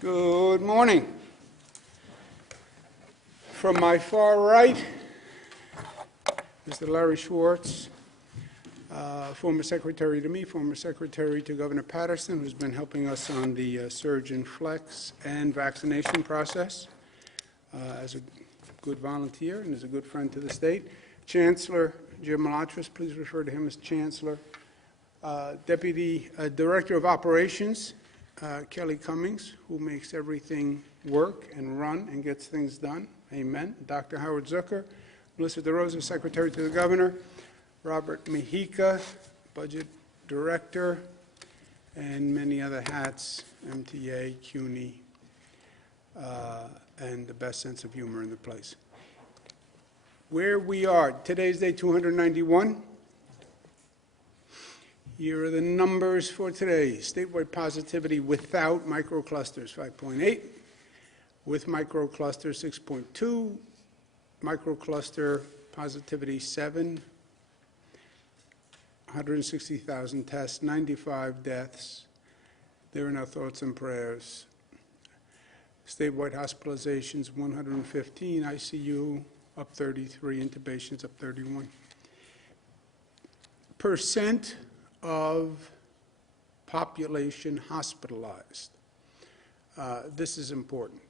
Good morning. From my far right, Mr. Larry Schwartz, former secretary to me, former secretary to Governor Patterson, who's been helping us on the surge in flex and vaccination process as a good volunteer and as a good friend to the state. Chancellor Jim Malatras, please refer to him as Chancellor. Deputy Director of Operations, Kelly Cummings, who makes everything work and run and gets things done. Amen. Dr. Howard Zucker, Melissa DeRosa, Secretary to the Governor, Robert Mejica, Budget Director, and many other hats, MTA, CUNY, and the best sense of humor in the place. Where we are, today's day 291. Here are the numbers for today. Statewide positivity without microclusters, 5.8. With microcluster, 6.2. Microcluster positivity, 7. 160,000 tests, 95 deaths. They're in our thoughts and prayers. Statewide hospitalizations, 115. ICU, up 33. Intubations, up 31. Percent of population hospitalized. This is important.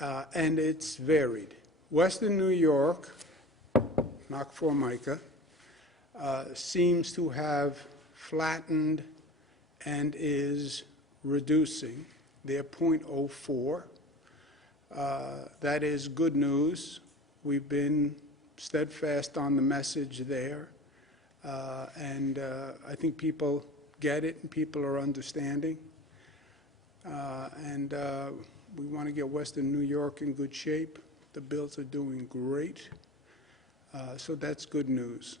And it's varied. Western New York, knock for Micah, seems to have flattened and is reducing. They're 0.04. That is good news. We've been steadfast on the message there. And I think people get it and people are understanding. And we want to get Western New York in good shape. The Bills are doing great. So that's good news.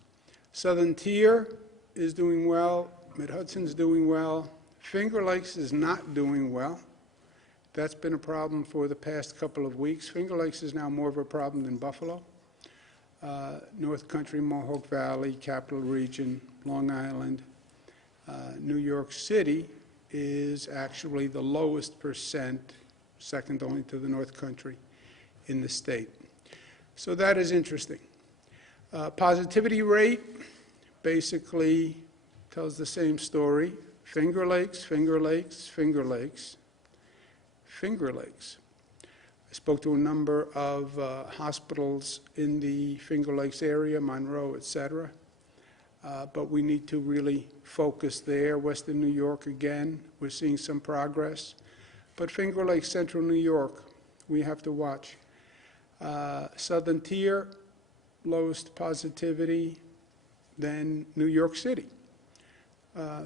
Southern Tier is doing well. Mid-Hudson's doing well. Finger Lakes is not doing well. That's been a problem for the past couple of weeks. Finger Lakes is now more of a problem than Buffalo. North Country, Mohawk Valley, Capital Region, Long Island, New York City is actually the lowest percent, second only to the North Country, in the state. So that is interesting. Positivity rate basically tells the same story. Finger Lakes, Finger Lakes, Finger Lakes, Finger Lakes. I spoke to a number of hospitals in the Finger Lakes area, Monroe, et cetera. But we need to really focus there. Western New York, again, we're seeing some progress. But Finger Lakes, Central New York, we have to watch. Southern Tier, lowest positivity, then New York City.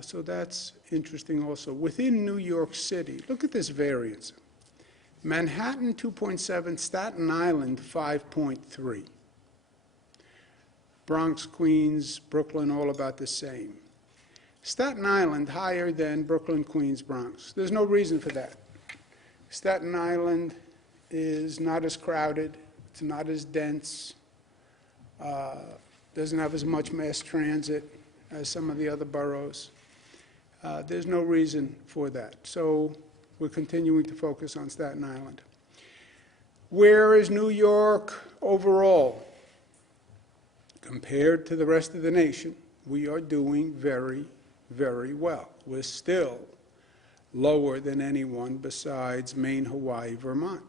So that's interesting also. Within New York City, look at this variance. Manhattan, 2.7, Staten Island, 5.3. Bronx, Queens, Brooklyn, all about the same. Staten Island, higher than Brooklyn, Queens, Bronx. There's no reason for that. Staten Island is not as crowded. It's not as dense. Doesn't have as much mass transit as some of the other boroughs. There's no reason for that. So we're continuing to focus on Staten Island. Where is New York overall? Compared to the rest of the nation, we are doing very, very well. We're still lower than anyone besides Maine, Hawaii, Vermont,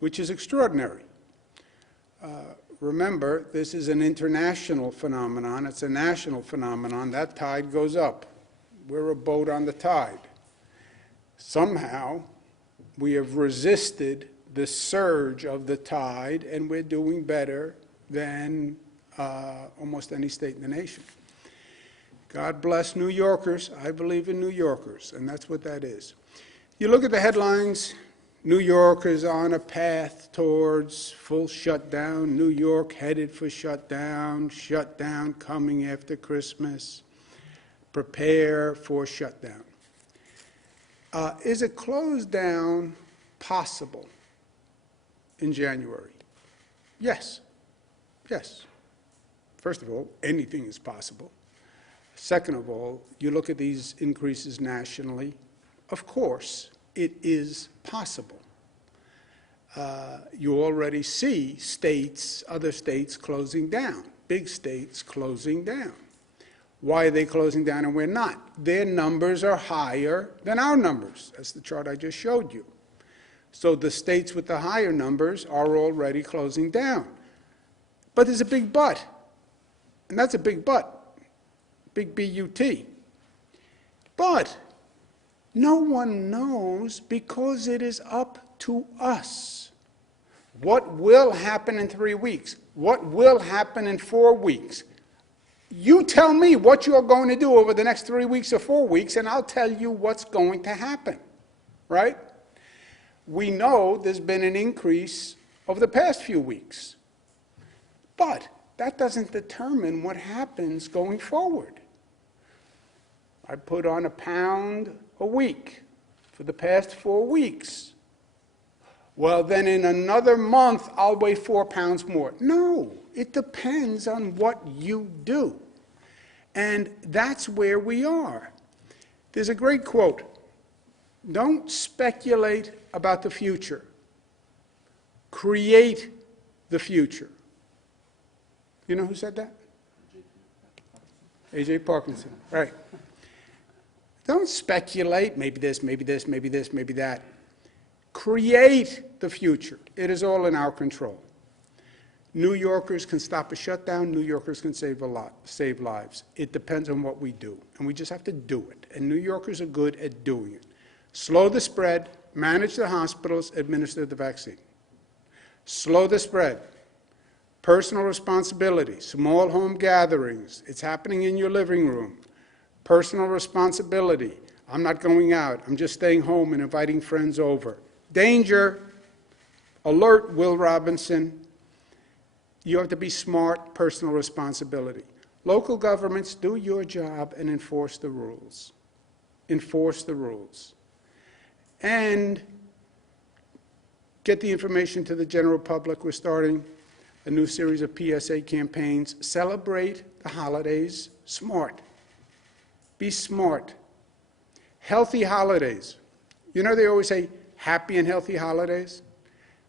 which is extraordinary. Remember, this is an international phenomenon. It's a national phenomenon. That tide goes up. We're a boat on the tide. Somehow, we have resisted the surge of the tide, and we're doing better than almost any state in the nation. God bless New Yorkers. I believe in New Yorkers, and that's what that is. You look at the headlines. New York is on a path towards full shutdown. New York headed for shutdown. Shutdown coming after Christmas. Prepare for shutdown. Is a close down possible in January? Yes. Yes. First of all, anything is possible. Second of all, you look at these increases nationally. Of course, it is possible. You already see states, other states closing down, big states closing down. Why are they closing down and we're not? Their numbers are higher than our numbers. That's the chart I just showed you. So the states with the higher numbers are already closing down. But there's a big but, and that's a big but, big B-U-T. But no one knows because it is up to us. What will happen in 3 weeks? What will happen in 4 weeks? You tell me what you're going to do over the next 3 weeks or 4 weeks, and I'll tell you what's going to happen, right? We know there's been an increase over the past few weeks, but that doesn't determine what happens going forward. I put on £1 a week for the past 4 weeks. Well, then in another month, I'll weigh 4 pounds more. No, it depends on what you do. And that's where we are. There's a great quote. Don't speculate about the future. Create the future. You know who said that? A.J. Parkinson, right. Don't speculate, maybe this, maybe this, maybe this, maybe that. Create the future. It is all in our control. New Yorkers can stop a shutdown. New Yorkers can save lives. It depends on what we do, and we just have to do it. And New Yorkers are good at doing it. Slow the spread, manage the hospitals, administer the vaccine. Slow the spread. Personal responsibility, small home gatherings. It's happening in your living room. Personal responsibility. I'm not going out. I'm just staying home and inviting friends over. Danger. Alert, Will Robinson. You have to be smart, personal responsibility. Local governments, do your job and enforce the rules. Enforce the rules. And get the information to the general public. We're starting a new series of PSA campaigns. Celebrate the holidays smart. Be smart. Healthy holidays. You know they always say happy and healthy holidays?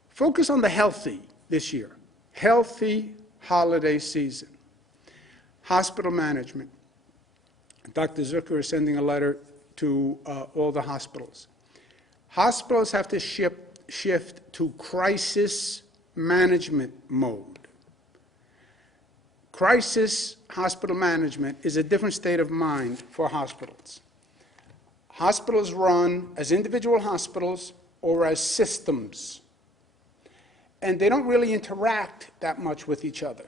Focus on the healthy this year. Healthy holiday season. Hospital management. Dr. Zucker is sending a letter to all the hospitals. Hospitals have to shift to crisis management mode. Crisis hospital management is a different state of mind for hospitals. Hospitals run as individual hospitals or as systems, and they don't really interact that much with each other.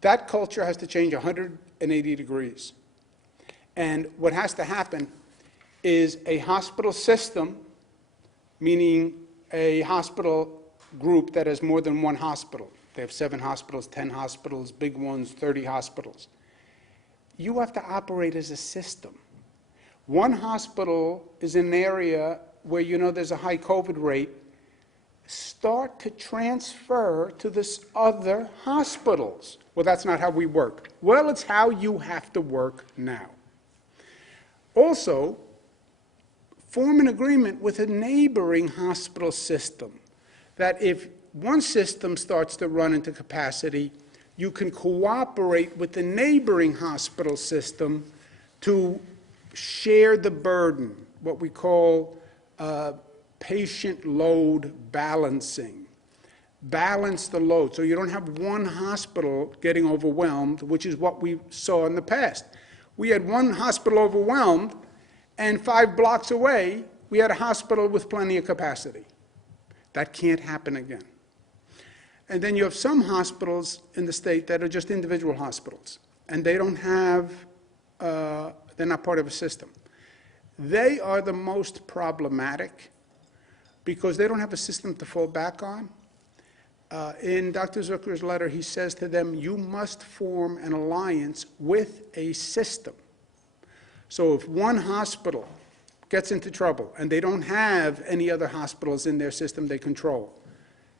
That culture has to change 180 degrees. And what has to happen is a hospital system, meaning a hospital group that has more than one hospital. They have 7 hospitals, 10 hospitals, big ones, 30 hospitals. You have to operate as a system. One hospital is an area where you know there's a high COVID rate. Start to transfer to this other hospitals. Well, that's not how we work. Well, it's how you have to work now. Also, form an agreement with a neighboring hospital system that if one system starts to run into capacity, you can cooperate with the neighboring hospital system to share the burden, what we call patient load balancing. Balance the load so you don't have one hospital getting overwhelmed, which is what we saw in the past. We had one hospital overwhelmed, and 5 blocks away, we had a hospital with plenty of capacity. That can't happen again. And then you have some hospitals in the state that are just individual hospitals, and they don't have, they're not part of a system. They are the most problematic because they don't have a system to fall back on. In Dr. Zucker's letter, he says to them, you must form an alliance with a system. So if one hospital gets into trouble and they don't have any other hospitals in their system they control,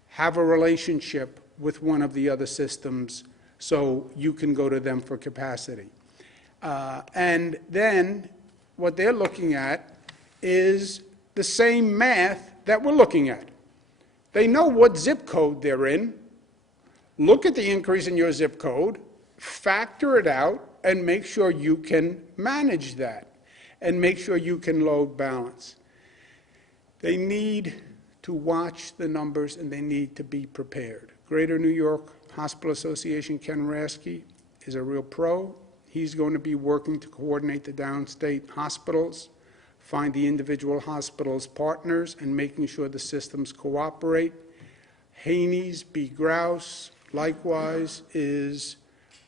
have a relationship with one of the other systems so you can go to them for capacity. And then what they're looking at is the same math that we're looking at. They know what zip code they're in. Look at the increase in your zip code, factor it out, and make sure you can manage that, and make sure you can load balance. They need to watch the numbers, and they need to be prepared. Greater New York Hospital Association, Ken Rasky, is a real pro. He's going to be working to coordinate the downstate hospitals, find the individual hospitals' partners, and making sure the systems cooperate. Haney's B. Grouse, likewise, is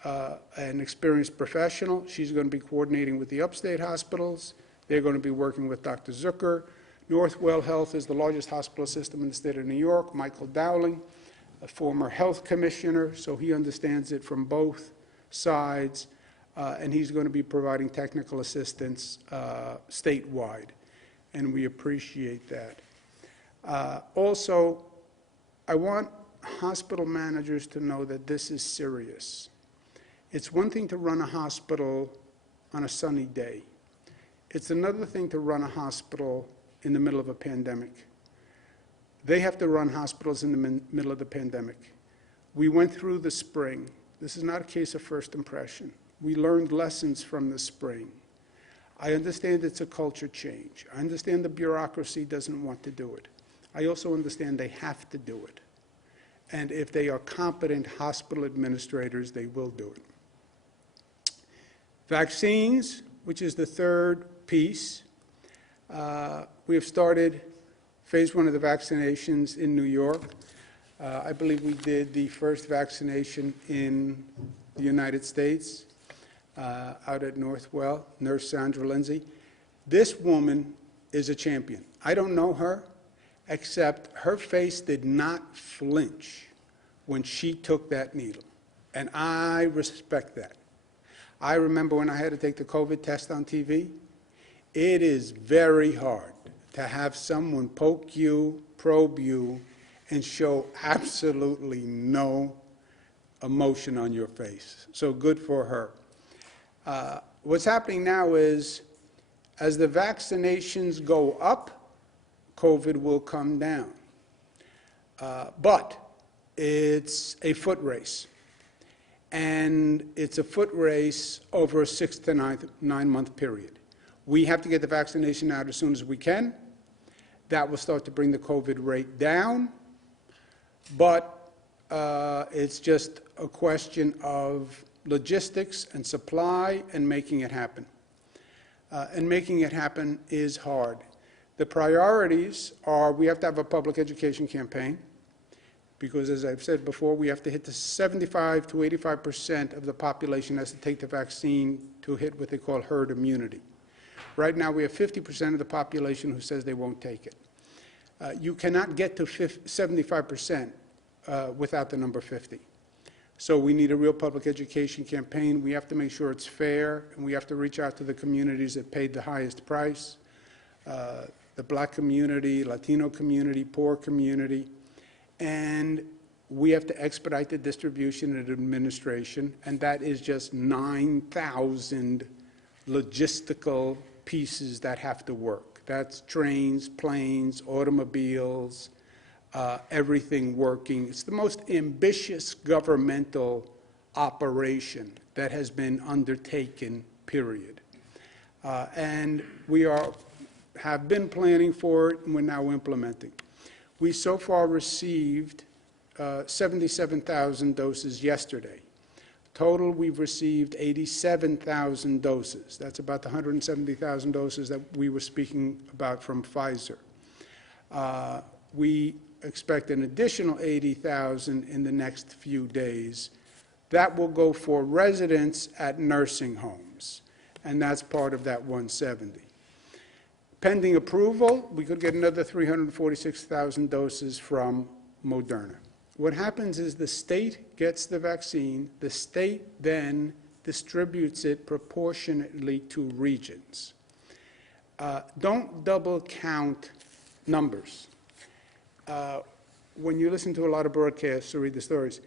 an experienced professional. She's going to be coordinating with the upstate hospitals. They're going to be working with Dr. Zucker. Northwell Health is the largest hospital system in the state of New York. Michael Dowling, a former health commissioner, so he understands it from both sides, and he's going to be providing technical assistance statewide, and we appreciate that. Also, I want hospital managers to know that this is serious. It's one thing to run a hospital on a sunny day. It's another thing to run a hospital in the middle of a pandemic. They have to run hospitals in the middle of the pandemic. We went through the spring. This is not a case of first impression. We learned lessons from the spring. I understand it's a culture change. I understand the bureaucracy doesn't want to do it. I also understand they have to do it. And if they are competent hospital administrators, they will do it. Vaccines, which is the third piece. We have started phase 1 of the vaccinations in New York. I believe we did the first vaccination in the United States out at Northwell, Nurse Sandra Lindsay. This woman is a champion. I don't know her, except her face did not flinch when she took that needle, and I respect that. I remember when I had to take the COVID test on TV. It is very hard to have someone poke you, probe you, and show absolutely no emotion on your face. So good for her. What's happening now is, as the vaccinations go up, COVID will come down. But it's a foot race. And it's a foot race over a 6 to 9 month period. We have to get the vaccination out as soon as we can. That will start to bring the COVID rate down. But it's just a question of logistics and supply and making it happen. And making it happen is hard. The priorities are, we have to have a public education campaign, because as I've said before, we have to hit the 75 to 85% of the population has to take the vaccine to hit what they call herd immunity. Right now we have 50% of the population who says they won't take it. You cannot get to 75% without the number 50. So we need a real public education campaign. We have to make sure it's fair, and we have to reach out to the communities that paid the highest price, the Black community, Latino community, poor community, and we have to expedite the distribution and administration, and that is just 9,000 logistical pieces that have to work. That's trains, planes, automobiles, everything working. It's the most ambitious governmental operation that has been undertaken, period. And we have been planning for it, and we're now implementing. We so far received 77,000 doses yesterday. Total, we've received 87,000 doses. That's about the 170,000 doses that we were speaking about from Pfizer. We expect an additional 80,000 in the next few days. That will go for residents at nursing homes, and that's part of that 170. Pending approval, we could get another 346,000 doses from Moderna. What happens is the state gets the vaccine, the state then distributes it proportionately to regions. Don't double count numbers. When you listen to a lot of broadcasts or read the stories,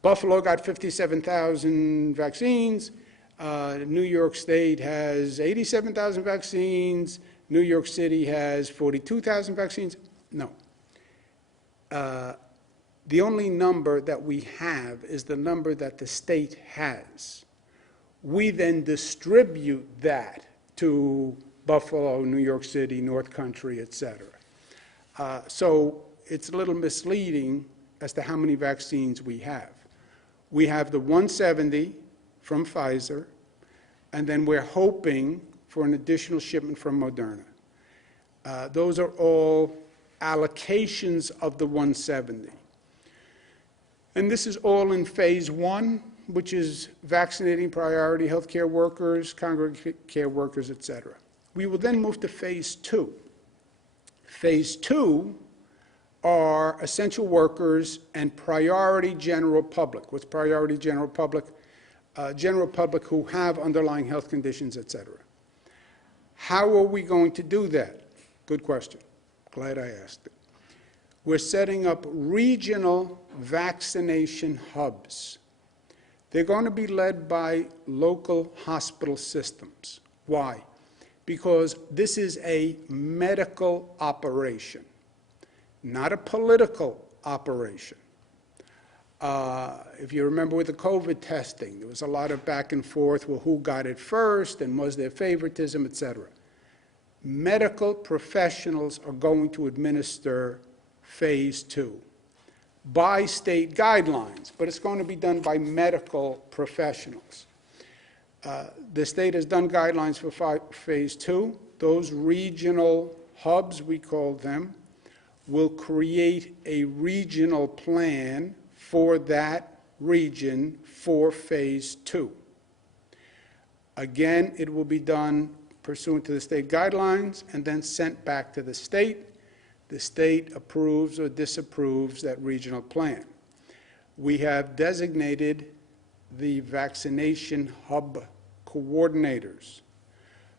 Buffalo got 57,000 vaccines, New York State has 87,000 vaccines. New York City has 42,000 vaccines. No. The only number that we have is the number that the state has. We then distribute that to Buffalo, New York City, North Country, et cetera. So it's a little misleading as to how many vaccines we have. We have the 170 from Pfizer, and then we're hoping for an additional shipment from Moderna. Those are all allocations of the 170. And this is all in phase 1, which is vaccinating priority healthcare workers, congregate care workers, et cetera. We will then move to phase 2. Phase 2 are essential workers and priority general public. What's priority general public? General public who have underlying health conditions, et cetera. How are we going to do that? Good question. Glad I asked it. We're setting up regional vaccination hubs. They're going to be led by local hospital systems. Why? Because this is a medical operation, not a political operation. If you remember with the COVID testing, there was a lot of back and forth, well, who got it first, and was there favoritism, et cetera. Medical professionals are going to administer phase 2 by state guidelines, but it's going to be done by medical professionals. The state has done guidelines for phase 2. Those regional hubs, we call them, will create a regional plan for that region for phase 2. Again, it will be done pursuant to the state guidelines and then sent back to the state. The state approves or disapproves that regional plan. We have designated the vaccination hub coordinators.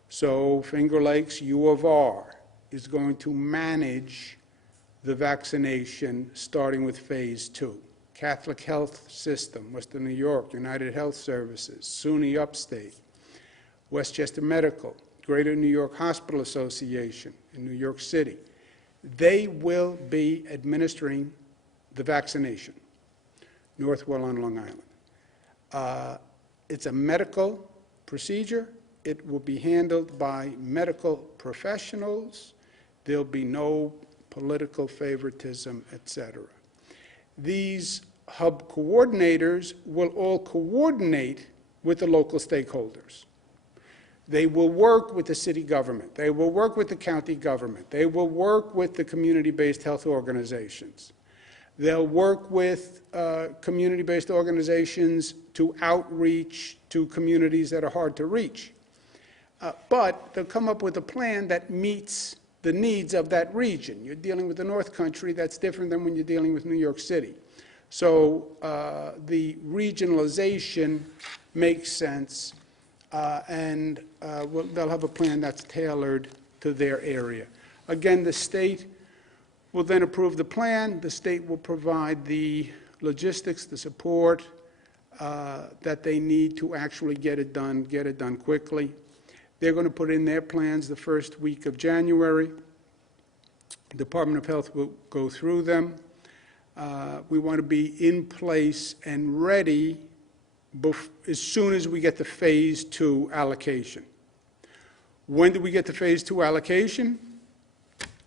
So Finger Lakes U of R is going to manage the vaccination starting with phase 2. Catholic Health System, Western New York, United Health Services, SUNY Upstate, Westchester Medical, Greater New York Hospital Association in New York City. They will be administering the vaccination. Northwell on Long Island. It's a medical procedure. It will be handled by medical professionals. There'll be no political favoritism, et cetera. These hub coordinators will all coordinate with the local stakeholders. They will work with the city government. They will work with the county government. They will work with the community-based health organizations. They'll work with community-based organizations to outreach to communities that are hard to reach. But they'll come up with a plan that meets the needs of that region. You're dealing with the North Country. That's different than when you're dealing with New York City. So the regionalization makes sense, and they'll have a plan that's tailored to their area. Again, the state will then approve the plan. The state will provide the logistics, the support that they need to actually get it done quickly. They're going to put in their plans the first week of January. The Department of Health will go through them. We want to be in place and ready as soon as we get the phase 2 allocation. When do we get the phase 2 allocation?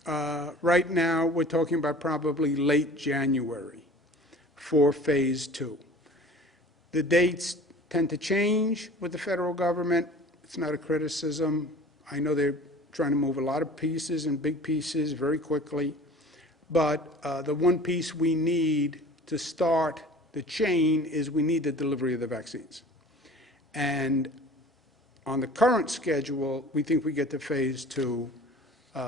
Right now, we're talking about probably late January for phase 2. The dates tend to change with the federal government. It's not a criticism. I know they're trying to move a lot of pieces and big pieces very quickly. But the one piece we need to start the chain is we need the delivery of the vaccines. And on the current schedule, we think we get to phase 2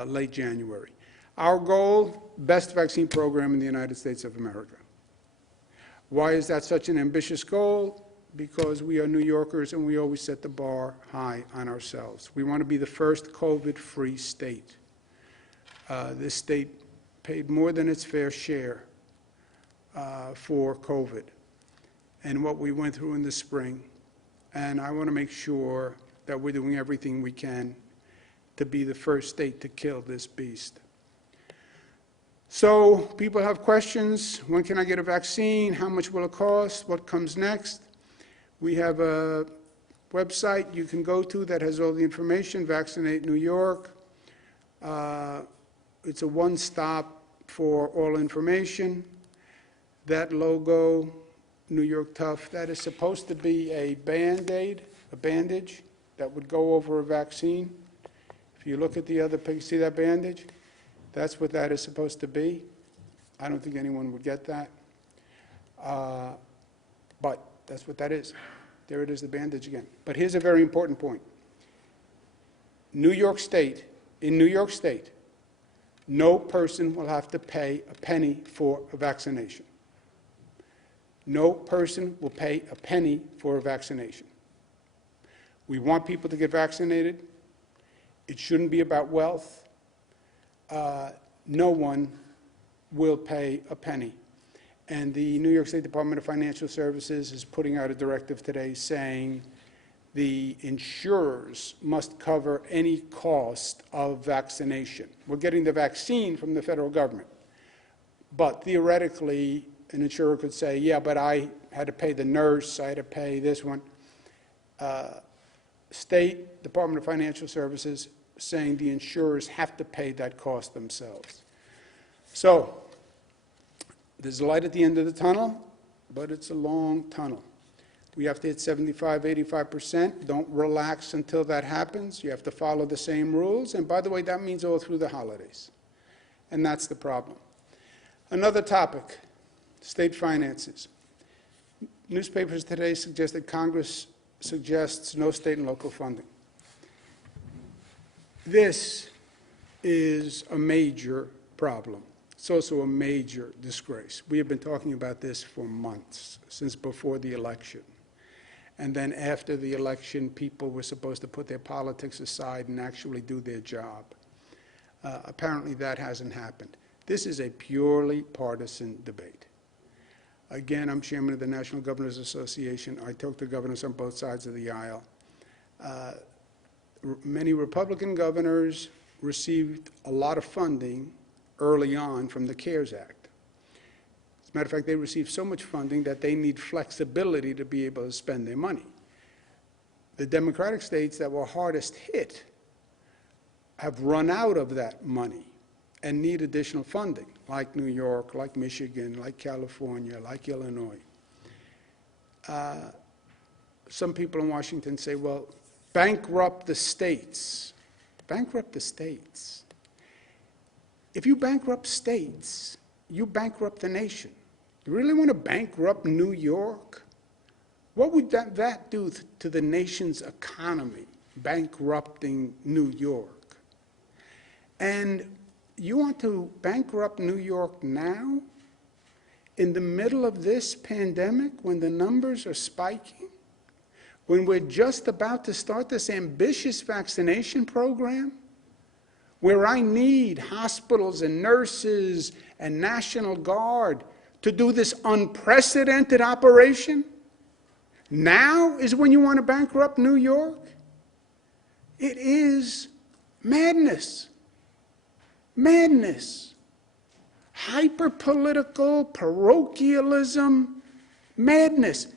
late January. Our goal, best vaccine program in the United States of America. Why is that such an ambitious goal? Because we are New Yorkers and we always set the bar high on ourselves. We want to be the first COVID-free state. This state paid more than its fair share for COVID. And what we went through in the spring and I want to make sure that we're doing everything we can to be the first state to kill this beast. So people have questions. When can I get a vaccine? How much will it cost? What comes next? We have a website you can go to that has all the information, Vaccinate New York. It's a one-stop for all information. That logo, New York Tough, that is supposed to be a Band-Aid, a bandage that would go over a vaccine. If you look at the other picture, see that bandage? That's what that is supposed to be. I don't think anyone would get that. But that's what that is. There it is, the bandage again. But here's a very important point. New York State, in New York State, no person will have to pay a penny for a vaccination. No person will pay a penny for a vaccination. We want people to get vaccinated. It shouldn't be about wealth. No one will pay a penny. And the New York State Department of Financial Services is putting out a directive today saying the insurers must cover any cost of vaccination. We're getting the vaccine from the federal government. But theoretically, an insurer could say, yeah, but I had to pay the nurse, I had to pay this one. State Department of Financial Services saying the insurers have to pay that cost themselves. So there's a light at the end of the tunnel, but it's a long tunnel. We have to hit 75, 85%. Don't relax until that happens. You have to follow the same rules. And by the way, that means all through the holidays. And that's the problem. Another topic, state finances. Newspapers today suggest that Congress suggests no state and local funding. This is a major problem. It's also a major disgrace. We have been talking about this for months, since before the election. And then after the election, people were supposed to put their politics aside and actually do their job. Apparently that hasn't happened. This is a purely partisan debate. Again, I'm chairman of the National Governors Association. I talk to governors on both sides of the aisle. Many Republican governors received a lot of funding early on from the CARES Act. As a matter of fact, they received so much funding that they need flexibility to be able to spend their money. The Democratic states that were hardest hit have run out of that money and need additional funding, like New York, like Michigan, like California, like Illinois. Some people in Washington say, well, bankrupt the states. Bankrupt the states. If you bankrupt states, you bankrupt the nation. You really want to bankrupt New York? What would that do to the nation's economy, bankrupting New York? And you want to bankrupt New York now, in the middle of this pandemic, when the numbers are spiking, when we're just about to start this ambitious vaccination program, where I need hospitals and nurses and National Guard to do this unprecedented operation? Now is when you want to bankrupt New York? It is madness. Madness. Hyper-political, parochialism, madness.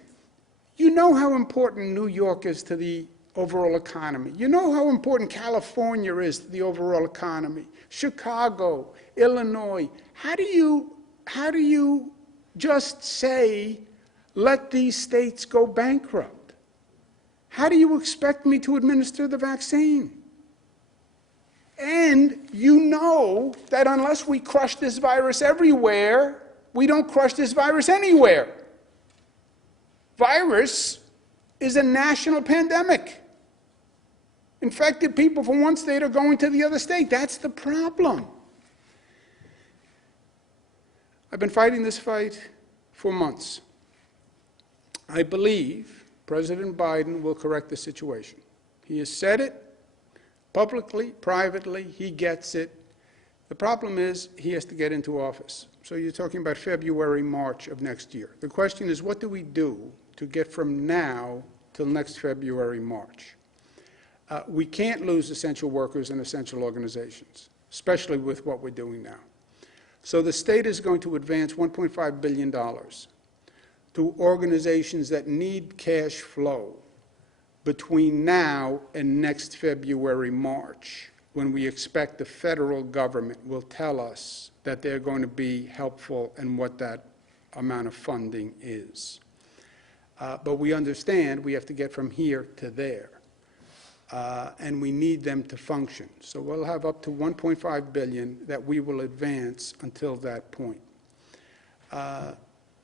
You know how important New York is to the overall economy. You know how important California is to the overall economy. Chicago, Illinois. How do you just say, let these states go bankrupt? How do you expect me to administer the vaccine? And you know that unless we crush this virus everywhere, we don't crush this virus anywhere. Virus is a national pandemic. Infected people from one state are going to the other state. That's the problem. I've been fighting this fight for months. I believe President Biden will correct the situation. He has said it publicly, privately. He gets it. The problem is he has to get into office. So you're talking about February, March of next year. The question is, what do we do to get from now till next February, March. We can't lose essential workers and essential organizations, especially with what we're doing now. So the state is going to advance $1.5 billion to organizations that need cash flow between now and next February, March, when we expect the federal government will tell us that they're going to be helpful and what that amount of funding is. But we understand we have to get from here to there, and we need them to function. So we'll have up to $1.5 billion that we will advance until that point.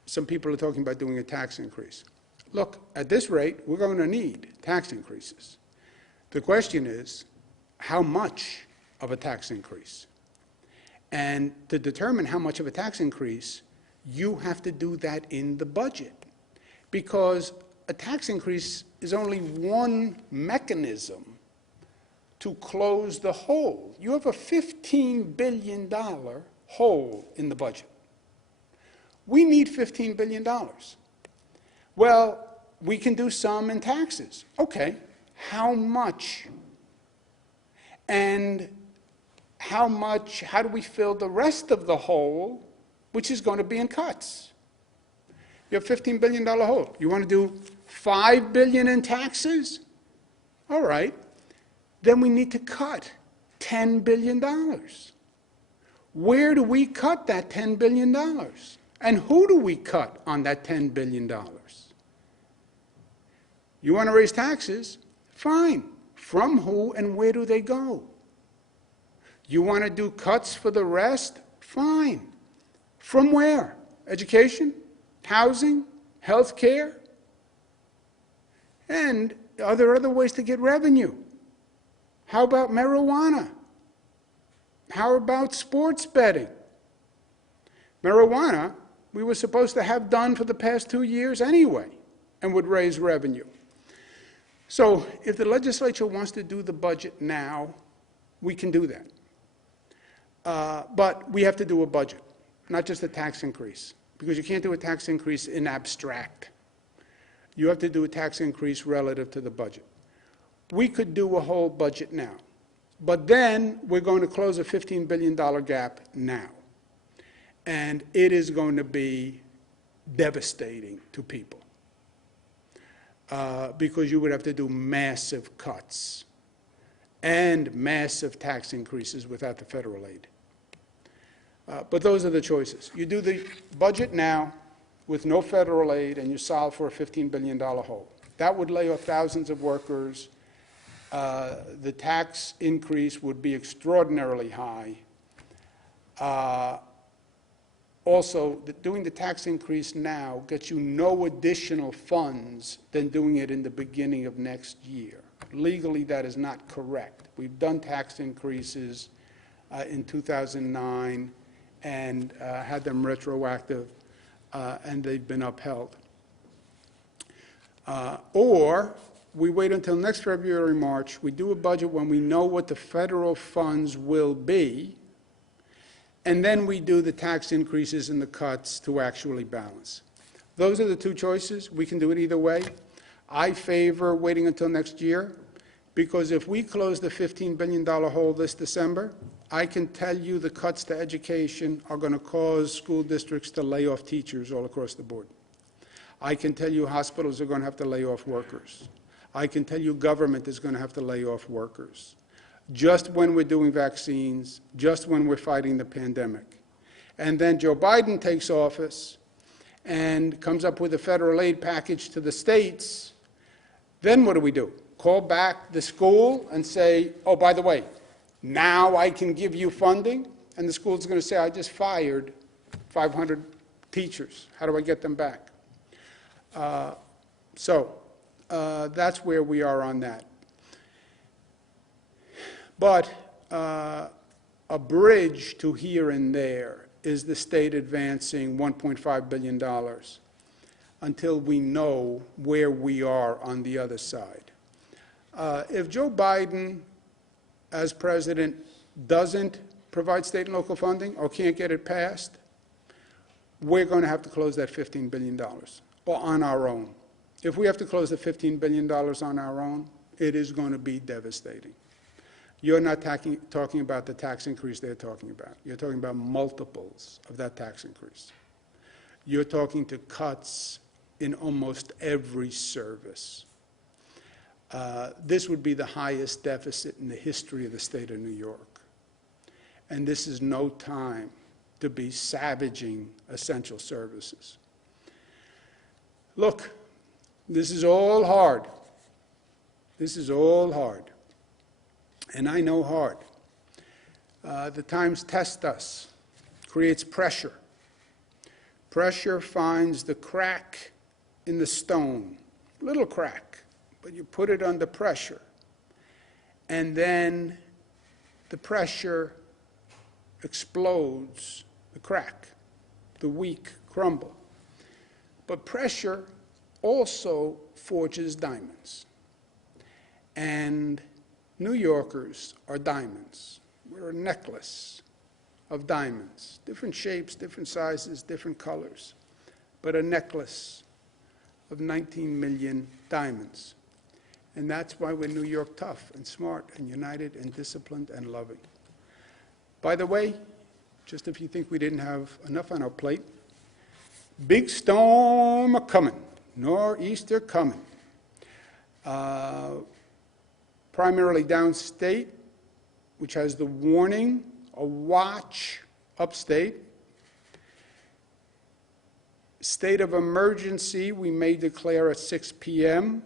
Some people are talking about doing a tax increase. Look, at this rate, we're going to need tax increases. The question is, how much of a tax increase? And to determine how much of a tax increase, you have to do that in the budget, because a tax increase is only one mechanism to close the hole. You have a $15 billion hole in the budget. We need $15 billion. Well, we can do some in taxes. Okay, how much? And how do we fill the rest of the hole, which is going to be in cuts? You have a $15 billion hole. You want to do $5 billion in taxes? All right. Then we need to cut $10 billion. Where do we cut that $10 billion? And who do we cut on that $10 billion? You want to raise taxes? Fine. From who and where do they go? You want to do cuts for the rest? Fine. From where? Education? Housing? Health care? And are there other ways to get revenue? How about marijuana? How about sports betting? Marijuana, we were supposed to have done for the past 2 years anyway, and would raise revenue. So if the legislature wants to do the budget now, we can do that. But we have to do a budget, not just a tax increase, because you can't do a tax increase in abstract. You have to do a tax increase relative to the budget. We could do a whole budget now, but then we're going to close a $15 billion gap now. And it is going to be devastating to people because you would have to do massive cuts and massive tax increases without the federal aid. But those are the choices. You do the budget now with no federal aid and you solve for a $15 billion hole. That would lay off thousands of workers. The tax increase would be extraordinarily high. Also, doing the tax increase now gets you no additional funds than doing it in the beginning of next year. Legally, that is not correct. We've done tax increases in 2009 and had them retroactive, and they've been upheld. Or we wait until next February, March, we do a budget when we know what the federal funds will be, and then we do the tax increases and the cuts to actually balance. Those are the two choices. We can do it either way. I favor waiting until next year, because if we close the $15 billion hole this December, I can tell you the cuts to education are going to cause school districts to lay off teachers all across the board. I can tell you hospitals are going to have to lay off workers. I can tell you government is going to have to lay off workers. Just when we're doing vaccines, just when we're fighting the pandemic. And then Joe Biden takes office and comes up with a federal aid package to the states. Then what do? Call back the school and say, oh, by the way, now I can give you funding? And the school's going to say, I just fired 500 teachers. How do I get them back? That's where we are on that. But a bridge to here and there is the state advancing $1.5 billion until we know where we are on the other side. If Joe Biden, as president, doesn't provide state and local funding or can't get it passed, we're going to have to close that $15 billion on our own. If we have to close the $15 billion on our own, it is going to be devastating. You're not talking about the tax increase they're talking about. You're talking about multiples of that tax increase. You're talking to cuts in almost every service. This would be the highest deficit in the history of the state of New York. And this is no time to be savaging essential services. Look, this is all hard. This is all hard. And I know hard. The times test us, creates pressure. Pressure finds the crack in the stone, little crack, but you put it under pressure. And then the pressure explodes the crack, the weak crumble. But pressure also forges diamonds. And New Yorkers are diamonds. We're a necklace of diamonds, different shapes, different sizes, different colors, but a necklace of 19 million diamonds. And that's why we're New York tough and smart and united and disciplined and loving. By the way, just if you think we didn't have enough on our plate, big storm a-coming, nor'easter coming. Primarily downstate, which has the warning, a watch upstate. State of emergency we may declare at 6 p.m.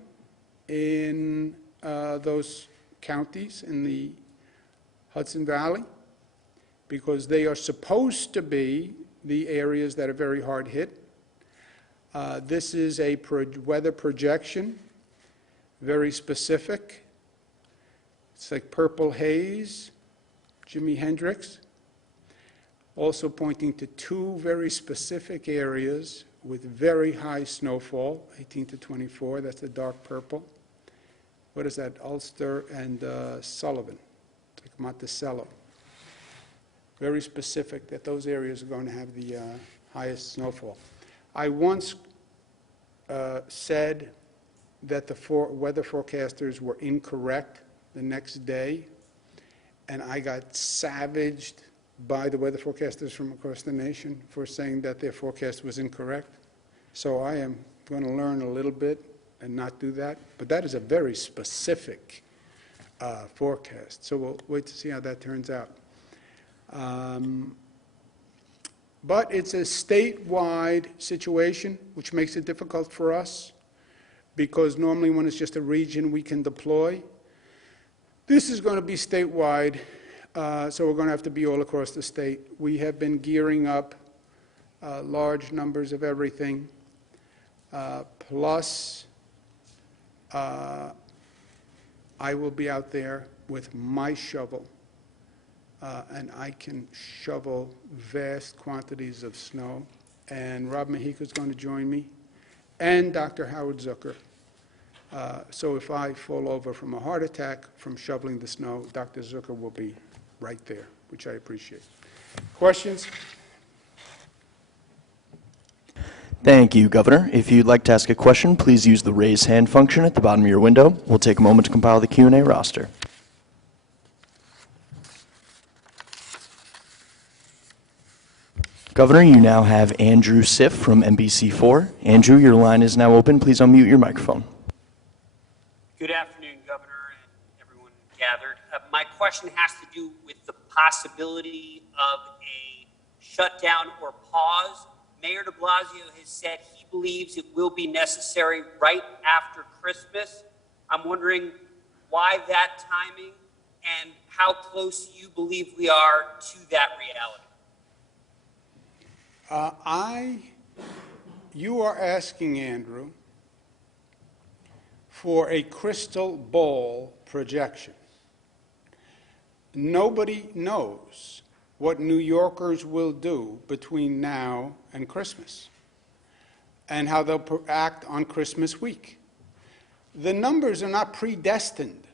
in those counties in the Hudson Valley, because they are supposed to be the areas that are very hard hit. This is a weather projection, very specific. It's like purple haze, Jimi Hendrix, also pointing to two very specific areas with very high snowfall, 18 to 24, that's the dark purple. What is that, Ulster and Sullivan, it's like Monticello. Very specific that those areas are going to have the highest snowfall. I once said that the weather forecasters were incorrect the next day, and I got savaged by the weather forecasters from across the nation for saying that their forecast was incorrect. So I am going to learn a little bit and not do that. But that is a very specific forecast. So we'll wait to see how that turns out. But it's a statewide situation, which makes it difficult for us, because normally when it's just a region we can deploy. This is going to be statewide, so we're going to have to be all across the state. We have been gearing up large numbers of everything, plus I will be out there with my shovel, and I can shovel vast quantities of snow. And Rob Mahika is going to join me, and Dr. Howard Zucker. So if I fall over from a heart attack from shoveling the snow, Dr. Zucker will be right there, which I appreciate. Questions? Thank you, Governor. If you'd like to ask a question, please use the raise hand function at the bottom of your window. We'll take a moment to compile the Q&A roster. Governor, you now have Andrew Siff from NBC4. Andrew, your line is now open. Please unmute your microphone. Good afternoon, Governor, and everyone gathered. My question has to do with the possibility of a shutdown or pause. Mayor de Blasio has said he believes it will be necessary right after Christmas. I'm wondering why that timing and how close you believe we are to that reality. You are asking, Andrew, for a crystal ball projection. Nobody knows what New Yorkers will do between now and Christmas and how they'll act on Christmas week. The numbers are not predestined.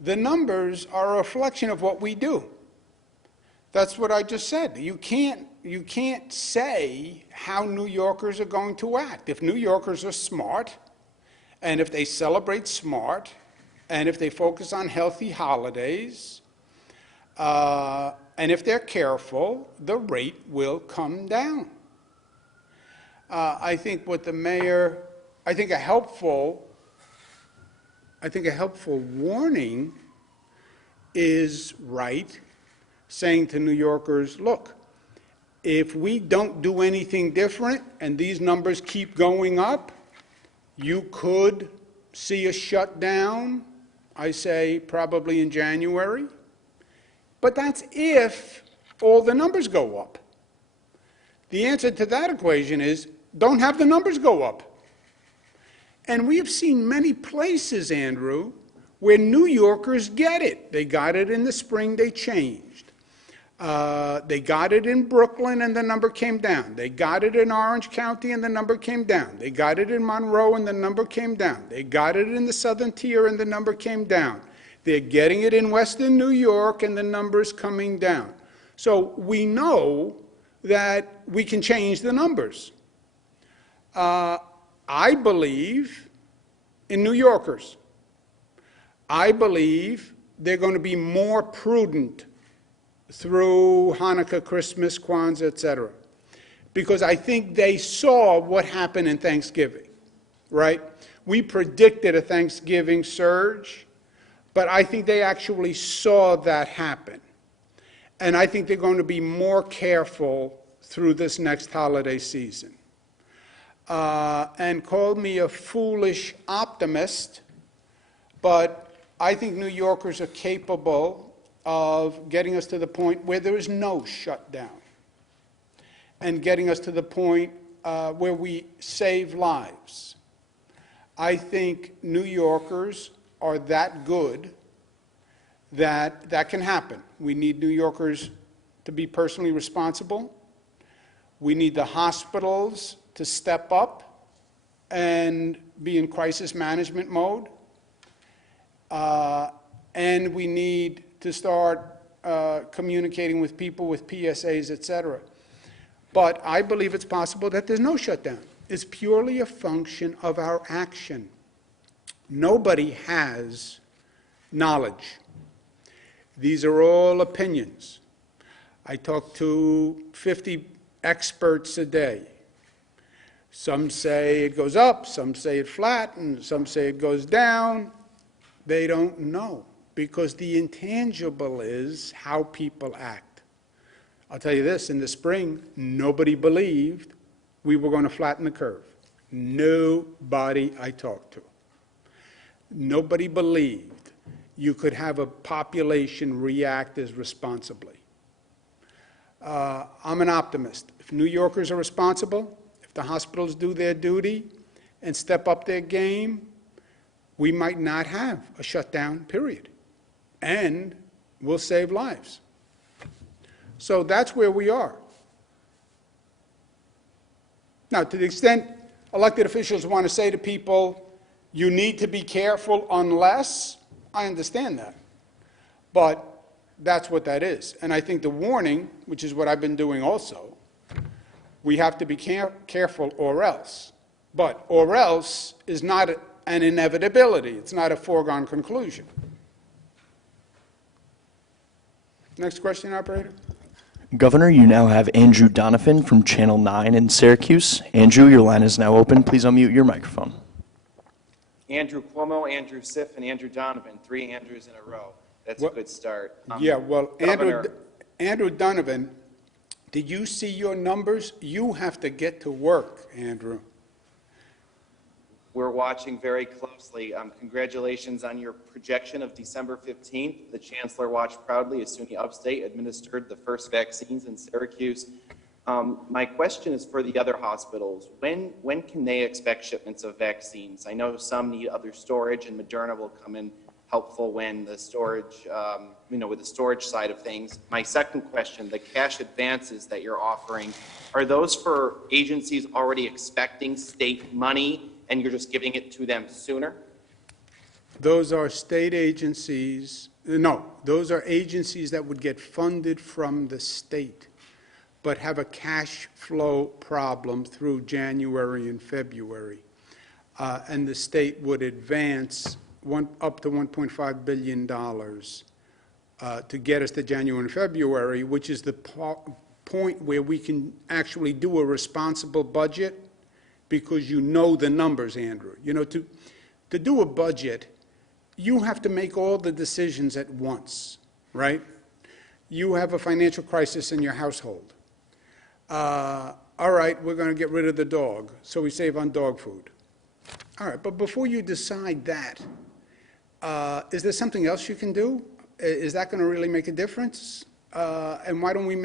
The numbers are a reflection of what we do. That's what I just said. You can't say how New Yorkers are going to act. If New Yorkers are smart, and if they celebrate smart, and if they focus on healthy holidays, and if they're careful, the rate will come down. I think what the mayor, I think a helpful warning is right, saying to New Yorkers, look, if we don't do anything different and these numbers keep going up, you could see a shutdown, I say probably in January. But that's if all the numbers go up. The answer to that equation is don't have the numbers go up. And we have seen many places, Andrew, where New Yorkers get it. They got it in the spring, they changed. They got it in Brooklyn and the number came down. They got it in Orange County and the number came down. They got it in Monroe and the number came down. They got it in the Southern Tier and the number came down. They're getting it in Western New York and the number's coming down. So we know that we can change the numbers. I believe in New Yorkers. I believe they're going to be more prudent through Hanukkah, Christmas, Kwanzaa, etc. Because I think they saw what happened in Thanksgiving, right? We predicted a Thanksgiving surge, but I think they actually saw that happen. And I think they're going to be more careful through this next holiday season. And call me a foolish optimist, but I think New Yorkers are capable of getting us to the point where there is no shutdown and getting us to the point where we save lives. I think New Yorkers are that good that that can happen. We need New Yorkers to be personally responsible. We need the hospitals to step up and be in crisis management mode. And we need to start communicating with people with PSAs, et cetera. But I believe it's possible that there's no shutdown. It's purely a function of our action. Nobody has knowledge. These are all opinions. I talk to 50 experts a day. Some say it goes up, some say it flattens, some say it goes down. They don't know, because the intangible is how people act. I'll tell you this, in the spring, nobody believed we were going to flatten the curve. Nobody I talked to. Nobody believed you could have a population react as responsibly. I'm an optimist. If New Yorkers are responsible, if the hospitals do their duty and step up their game, we might not have a shutdown, period. And we'll save lives. So that's where we are. Now, to the extent elected officials want to say to people, you need to be careful unless, I understand that. But that's what that is. And I think the warning, which is what I've been doing also, we have to be careful or else. But or else is not an inevitability. It's not a foregone conclusion. Next question, operator. Governor, you now have Andrew Donovan from Channel 9 in Syracuse. Andrew, your line is now open. Please unmute your microphone. Andrew Cuomo, Andrew Sif, and Andrew Donovan, 3 Andrews in a row. That's a good start. Yeah, well, Governor, Andrew Donovan, did you see your numbers? You have to get to work, Andrew. we're watching very closely. Congratulations on your projection of December 15th. The Chancellor watched proudly as SUNY Upstate administered the first vaccines in Syracuse. My question is for the other hospitals. When can they expect shipments of vaccines? I know some need other storage, and Moderna will come in helpful when the storage, with the storage side of things. My second question, the cash advances that you're offering, are those for agencies already expecting state money and you're just giving it to them sooner? Those are state agencies. No, those are agencies that would get funded from the state, but have a cash flow problem through January and February. and the state would advance up to $1.5 billion to get us to January and February, which is the point where we can actually do a responsible budget, because you know the numbers, Andrew. You know, to do a budget, you have to make all the decisions at once, right? You have a financial crisis in your household. All right, we're going to get rid of the dog, so we save on dog food. All right, but before you decide that, is there something else you can do? Is that going to really make a difference? And why don't we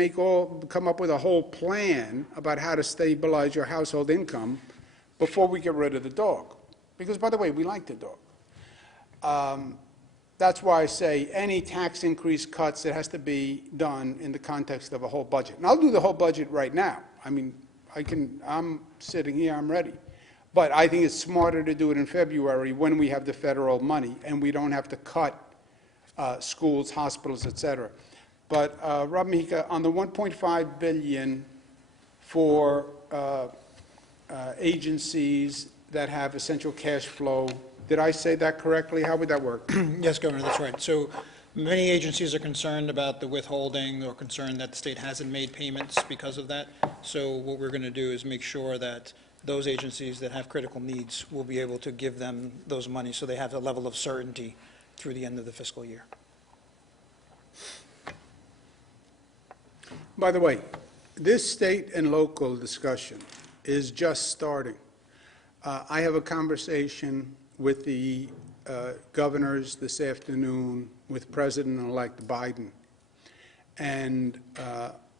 come up with a whole plan about how to stabilize your household income before we get rid of the dog? Because, by the way, we like the dog. That's why I say any tax increase cuts, it has to be done in the context of a whole budget. And I'll do the whole budget right now. I mean, I'm sitting here, I'm ready. But I think it's smarter to do it in February when we have the federal money and we don't have to cut schools, hospitals, et cetera. But Rob Mihica, on the $1.5 billion for agencies that have essential cash flow, did I say that correctly? How would that work? Yes, Governor, that's right. So many agencies are concerned about the withholding or concerned that the state hasn't made payments because of that. So what we're going to do is make sure that those agencies that have critical needs will be able to give them those money so they have a level of certainty through the end of the fiscal year. By the way, this state and local discussion is just starting. I have a conversation with the governors this afternoon, with President-elect Biden, and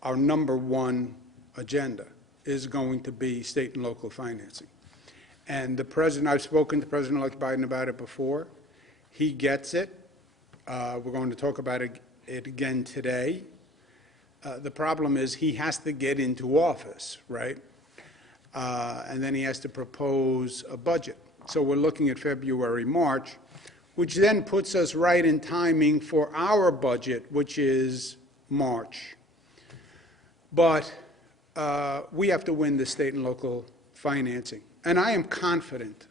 our number one agenda is going to be state and local financing. And the president, I've spoken to President-elect Biden about it before. He gets it. We're going to talk about it again today. The problem is he has to get into office, right? And then he has to propose a budget. So we're looking at February, March, which then puts us right in timing for our budget, which is March. But we have to win the state and local financing. And I am confident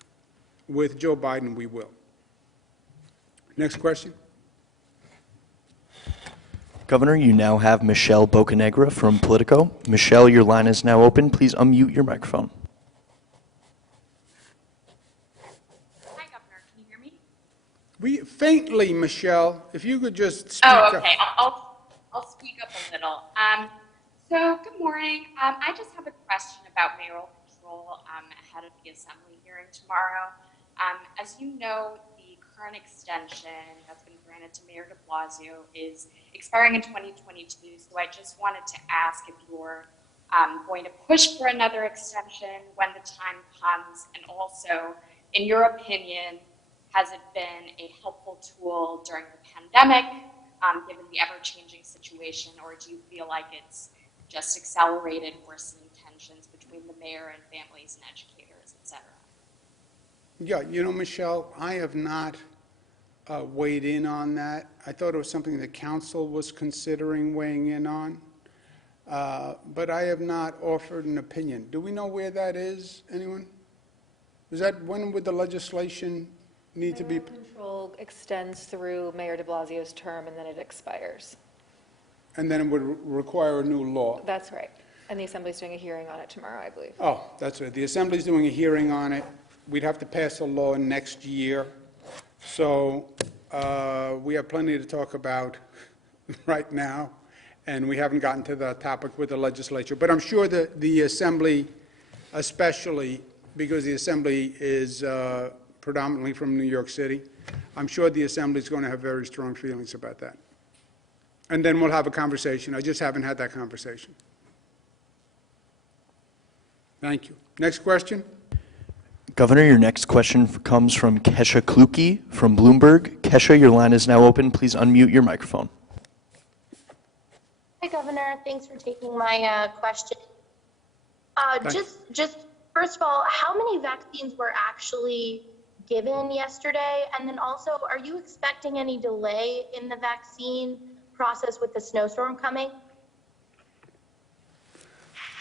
with Joe Biden we will. Next question. Governor, you now have Michelle Bocanegra from Politico. Michelle, your line is now open. Please unmute your microphone. Hi, Governor. Can you hear me? Faintly, Michelle, if you could just speak Oh, okay. up. I'll speak up a little. So, good morning. I just have a question about mayoral control ahead of the Assembly hearing tomorrow. As you know, the current extension that's been granted to Mayor de Blasio is expiring in 2022, so I just wanted to ask if you're going to push for another extension when the time comes, and also, in your opinion, has it been a helpful tool during the pandemic, given the ever-changing situation, or do you feel like it's just accelerated worsening tensions between the mayor and families and educators, et cetera? Yeah, you know, Michelle, I have not weighed in on that. I thought it was something the council was considering weighing in on, but I have not offered an opinion. Do we know where that is, anyone? Is that, when would the legislation need to be? Mayoral control extends through Mayor de Blasio's term, and then it expires. And then it would require a new law. That's right. And the Assembly's doing a hearing on it tomorrow, I believe. Oh, that's right. The Assembly's doing a hearing on it. We'd have to pass a law next year. So we have plenty to talk about right now, and we haven't gotten to the topic with the legislature. But I'm sure that the Assembly, especially because the Assembly is predominantly from New York City, I'm sure the Assembly is going to have very strong feelings about that. And then we'll have a conversation. I just haven't had that conversation. Thank you. Next question. Governor, your next question comes from Kesha Kluge from Bloomberg. Kesha, your line is now open. Please unmute your microphone. Hi, Governor. Thanks for taking my question. Just first of all, how many vaccines were actually given yesterday? And then also, are you expecting any delay in the vaccine process with the snowstorm coming?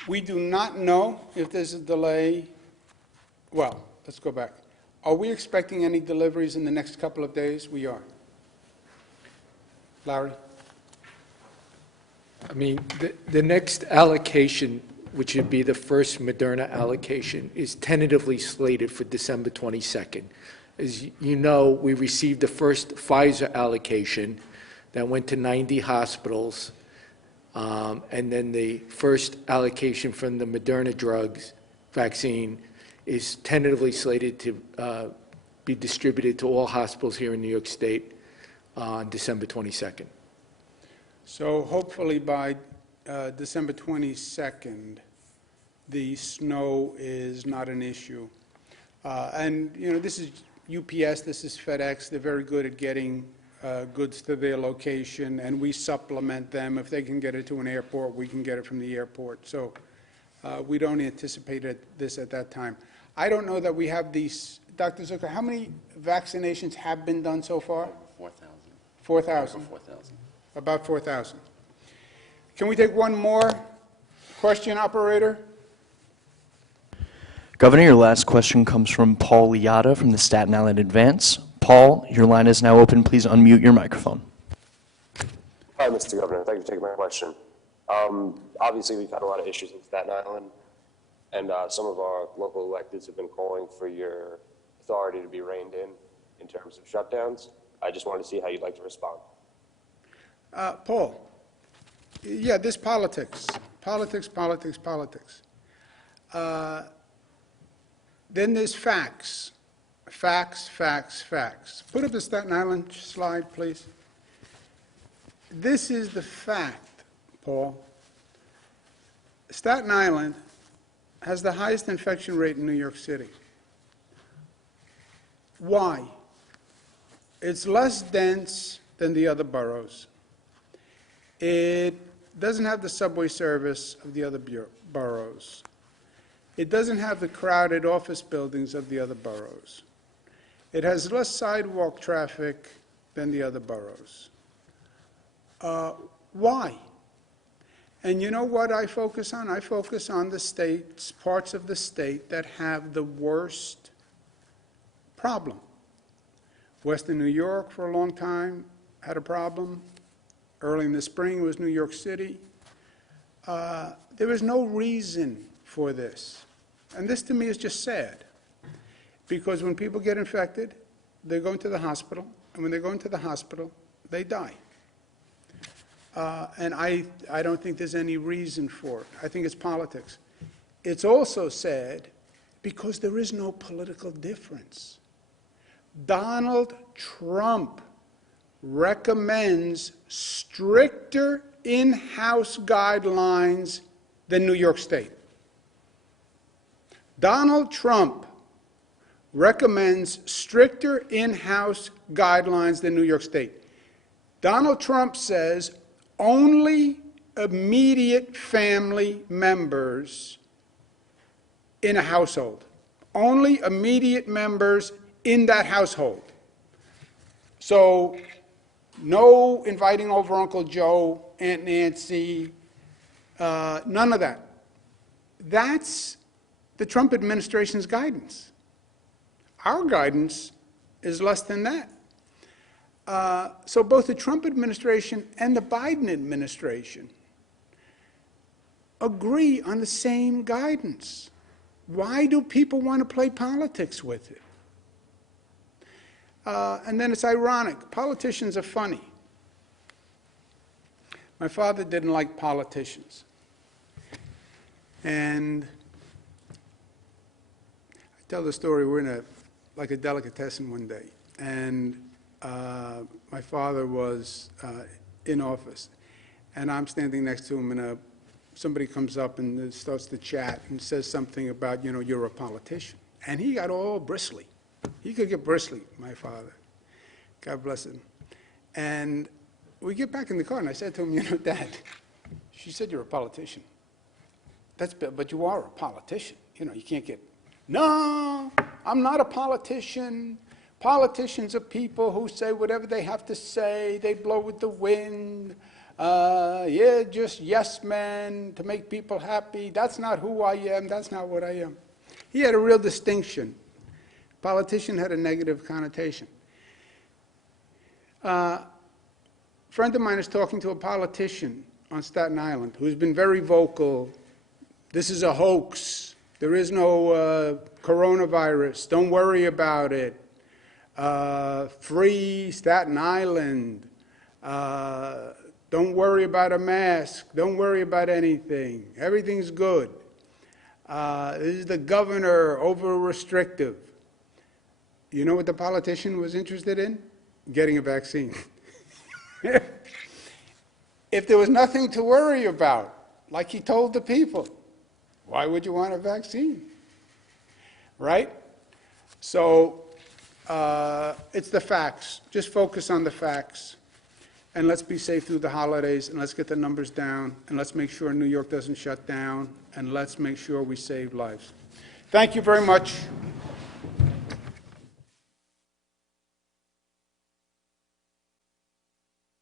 We do not know if there's a delay. Well, let's go back. Are we expecting any deliveries in the next couple of days? We are. Larry? I mean, the next allocation, which would be the first Moderna allocation, is tentatively slated for December 22nd. As you know, we received the first Pfizer allocation that went to 90 hospitals, and then the first allocation from the Moderna drugs vaccine is tentatively slated to be distributed to all hospitals here in New York State on December 22nd. So hopefully by December 22nd, the snow is not an issue. And, you know, this is UPS, this is FedEx. They're very good at getting goods to their location, and we supplement them. If they can get it to an airport, we can get it from the airport. So we don't anticipate this at that time. I don't know that we have these. Dr. Zucker, how many vaccinations have been done so far? 4,000. 4,000? 4,000. About 4,000. Can we take one more question, operator? Governor, your last question comes from Paul Liotta from the Staten Island Advance. Paul, your line is now open. Please unmute your microphone. Hi, Mr. Governor. Thank you for taking my question. Obviously, we've had a lot of issues in Staten Island, and some of our local electeds have been calling for your authority to be reined in terms of shutdowns. I just wanted to see how you'd like to respond. Paul, yeah, this politics. Then there's facts. Facts. Put up the Staten Island slide, please. This is the fact, Paul. Staten Island has the highest infection rate in New York City. Why? It's less dense than the other boroughs. It doesn't have the subway service of the other boroughs. It doesn't have the crowded office buildings of the other boroughs. It has less sidewalk traffic than the other boroughs. Why? And you know what I focus on? I focus on the states, parts of the state that have the worst problem. Western New York for a long time had a problem. Early in the spring it was New York City. There was no reason for this. And this to me is just sad. Because when people get infected, they go into the hospital. And when they go into the hospital, they die. And I don't think there's any reason for it. I think it's politics. It's also sad because there is no political difference. Donald Trump recommends stricter in-house guidelines than New York State. Donald Trump recommends stricter in-house guidelines than New York State. Donald Trump says only immediate family members in a household. Only immediate members in that household. So no inviting over Uncle Joe, Aunt Nancy, none of that. That's the Trump administration's guidance. Our guidance is less than that. So both the Trump administration and the Biden administration agree on the same guidance. Why do people want to play politics with it? And then it's ironic. Politicians are funny. My father didn't like politicians. And I tell the story, we're in like a delicatessen one day. And my father was in office. And I'm standing next to him, and somebody comes up and starts to chat and says something about, you know, you're a politician. And he got all bristly. He could get bristly, my father. God bless him. And we get back in the car, and I said to him, you know, Dad, she said you're a politician. But you are a politician. You know, you can't get, no, I'm not a politician. Politicians are people who say whatever they have to say. They blow with the wind. Yeah, just yes men to make people happy. That's not who I am. That's not what I am. He had a real distinction Politician had a negative connotation. A friend of mine is talking to a politician on Staten Island who's been very vocal. This is a hoax. There is no coronavirus. Don't worry about it. Free Staten Island. Don't worry about a mask. Don't worry about anything. Everything's good. This is the governor, over-restrictive. You know what the politician was interested in? Getting a vaccine. If there was nothing to worry about, like he told the people, why would you want a vaccine? Right? So it's the facts. Just focus on the facts. And let's be safe through the holidays, and let's get the numbers down, and let's make sure New York doesn't shut down, and let's make sure we save lives. Thank you very much.